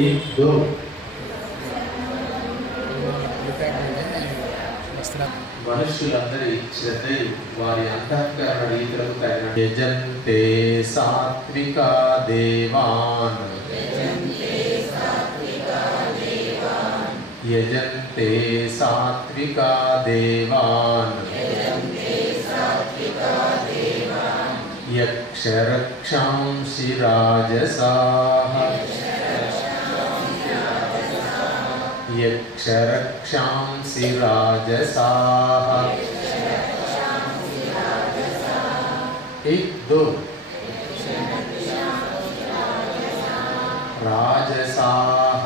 ಇದ್ದು మనుషులందరి శ్రద్ధయు వారి అంతఃకరణ రీతులకు తగిన యజంతే సాత్విక దేవాన్ యజంతే సాత్విక దేవాన్ यक्षरक्षांसि राजसाः यक्षरक्षांसि राजसाः राजसाः।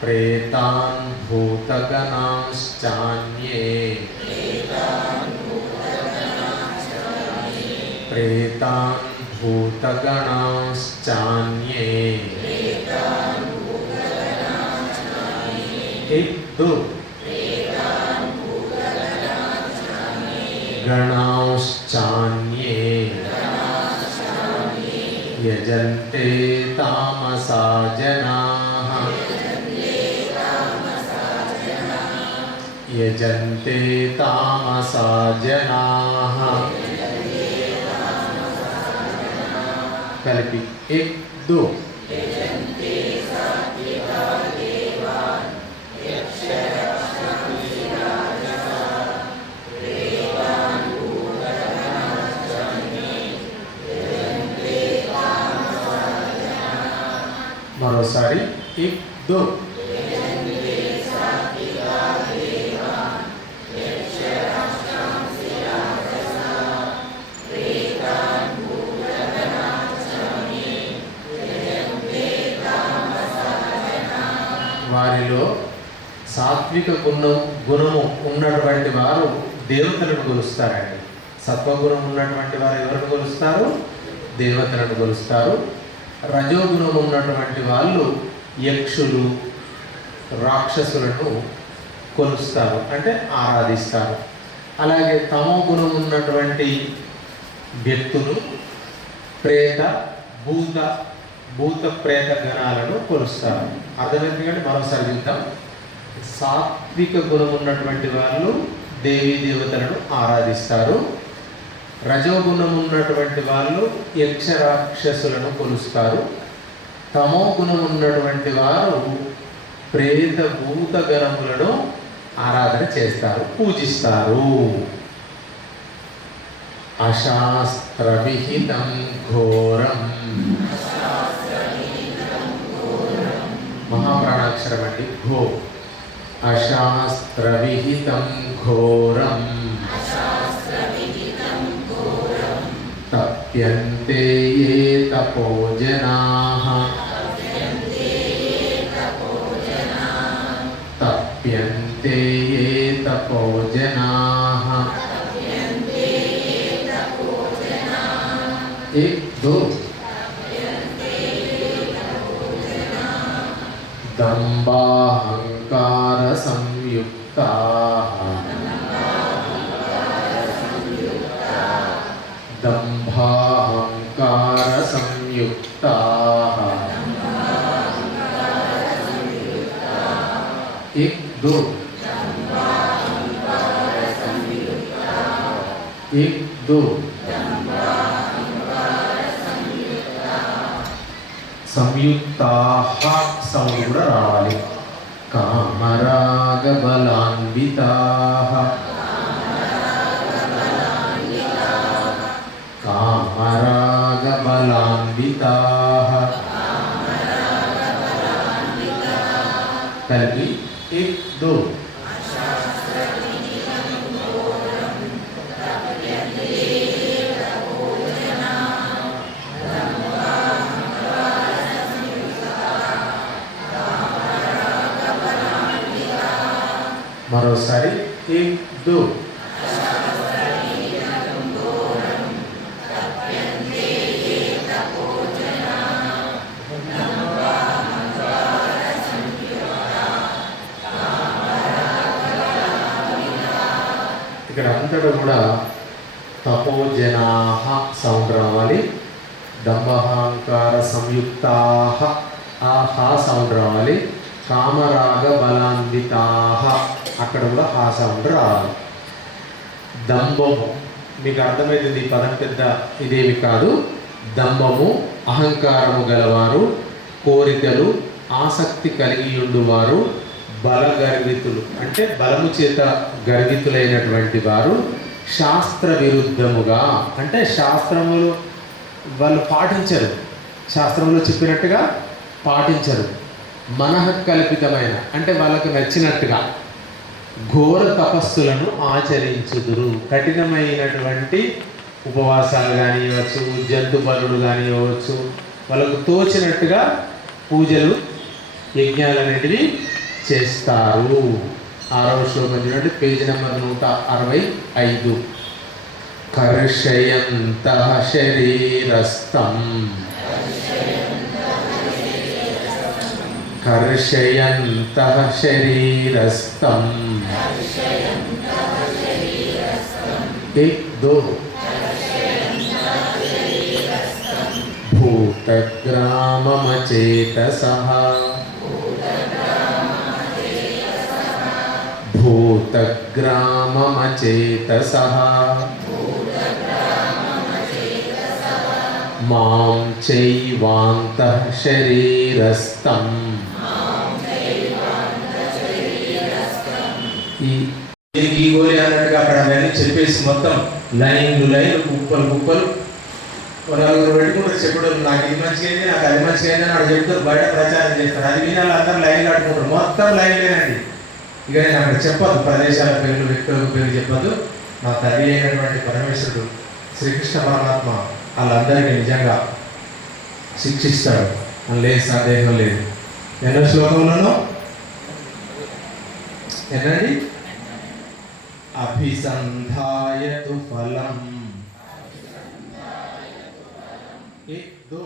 प्रेतान् भूतगणांश्चान्ये। प्रेतान् भूतगणांश्चान्ये। इद्दु गणांश्चान्ये। यजन्ते तामसा जनाः। यजन्ते तामसा जनाः। पहले पी एक दो। मरोसारी एक दो। సాత్విక గుణం గుణము ఉన్నటువంటి వారు దేవతలను కొలుస్తారండి. సత్వగుణం ఉన్నటువంటి వారు ఎవరిని కొలుస్తారు? దేవతలను కొలుస్తారు. రజోగుణం ఉన్నటువంటి వాళ్ళు యక్షులు రాక్షసులను కొలుస్తారు అంటే ఆరాధిస్తారు. అలాగే తమో గుణం ఉన్నటువంటి వ్యక్తులు ప్రేత భూత భూత ప్రేత గణాలను కొలుస్తారు. అర్థమైంది కానీ మరోసారి చూద్దాం. సాత్విక గుణం ఉన్నటువంటి వాళ్ళు దేవీ దేవతలను ఆరాధిస్తారు. రజోగుణం ఉన్నటువంటి వాళ్ళు యక్షరాక్షసులను కొలుస్తారు. తమో గుణం ఉన్నటువంటి వారు ప్రేత భూత గణములను ఆరాధన చేస్తారు పూజిస్తారు. అశాస్త్రవిహితం ఘోరం. మహాప్రాణాక్షరం అండి ఘో अशास्त्रविहितं घोरम्। तप्यन्ते ये तपोजनाः तप्यन्ते ये तपोजनाः दम्बाहंकार संयुक्ता दम्भाहंकार संयुक्ता एक दो। एक दो। సంయుక్తాహ సౌండ్ కూడా రావాలి కామరాగ బలాన్వితాహ కామరాగ బలాన్వితాహ కలిపి एक दो మరోసారి ఇక్కడ అంతటా కూడా తపో తపోజనాహ సౌండ్ రావాలి. దంభహాంకార సంయుక్తాహ ఆహా సౌండ్ రావాలి. కామరాగ బలాన్వితాహ అక్కడ కూడా ఆ సౌండ్ రావాలి. దంభము. మీకు అర్థమైతుంది ఈ పదం పెద్ద ఇదేమి కాదు. దంభము అహంకారము గలవారు కోరికలు ఆసక్తి కలిగి ఉండువారు బల గర్వితులు అంటే బలము చేత గర్వితులైనటువంటి వారు శాస్త్ర విరుద్ధముగా. అంటే శాస్త్రములు వాళ్ళు పాటించరు. శాస్త్రంలో చెప్పినట్టుగా పాటించరు. మనః కల్పితమైన. అంటే వాళ్ళకు నచ్చినట్టుగా. ఘోర తపస్సులను ఆచరించుదురు. కఠినమైనటువంటి ఉపవాసాలు కానివ్వచ్చు జంతు బలుడు కానివ్వచ్చు వాళ్ళకు తోచినట్టుగా పూజలు యజ్ఞాలు అనేటివి చేస్తారు. ఆరవ శ్లోకం చూడండి పేజీ నెంబర్ నూట అరవై ఐదు. కర్షయంత శరీరస్థం. కర్షయంత శరీరస్థం. एक दो। भूतग्राममचेतसः। भूतग्राममचेतसः। माँ चैवान्तः शरीरस्थम् ఈ దీనికి ఈ గోలి అన్నట్టుగా అక్కడ అవన్నీ చెప్పేసి మొత్తం లైన్లు లైన్లు కుప్పలు కుప్పలు. నలుగురు పెట్టుకుంటారు చెప్పడం నాకు ఇది మంచిగా అయింది నాకు అది మంచిగా అయింది అని వాడు చెప్తారు బయట ప్రచారం చేస్తారు. అది వినాలి అందరూ లైన్ కట్టుకుంటారు మొత్తం లైన్లేనండి ఇక నేను అక్కడ చెప్పదు ప్రదేశాల పేర్లు వ్యక్తుల పేర్లు చెప్పదు మా తల్లి అయినటువంటి పరమేశ్వరుడు శ్రీకృష్ణ పరమాత్మ వాళ్ళందరికీ నిజంగా శిక్షిస్తాడు. లేదు సందేహం లేదు. ఎన్నో శ్లోకంలోనూ ఏంటండి? అభిసంధాయతు ఫలం. ఇద్దు